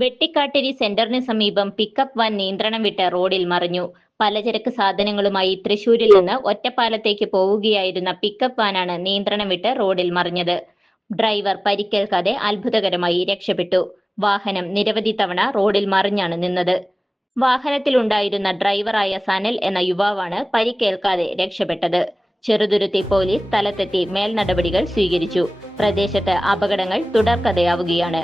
വെട്ടിക്കാട്ടിരി സെന്ററിന് സമീപം pickup van നിയന്ത്രണം വിട്ട് റോഡിൽ മറിഞ്ഞു. പലചരക്ക് സാധനങ്ങളുമായി തൃശൂരിൽ നിന്ന് ഒറ്റപ്പാലത്തേക്ക് പോവുകയായിരുന്ന പിക്കപ്പ് വാനാണ് നിയന്ത്രണം വിട്ട് റോഡിൽ മറിഞ്ഞത്. ഡ്രൈവർ പരിക്കേൽക്കാതെ അത്ഭുതകരമായി രക്ഷപ്പെട്ടു. വാഹനം നിരവധി തവണ റോഡിൽ മറിഞ്ഞാണ് നിന്നത്. വാഹനത്തിലുണ്ടായിരുന്ന ഡ്രൈവറായ സനൽ എന്ന യുവാവാണ് പരിക്കേൽക്കാതെ രക്ഷപ്പെട്ടത്. ചെറുതുരുത്തി പോലീസ് സ്ഥലത്തെത്തി മേൽനടപടികൾ സ്വീകരിച്ചു. പ്രദേശത്ത് അപകടങ്ങൾ തുടർക്കഥയാവുകയാണ്.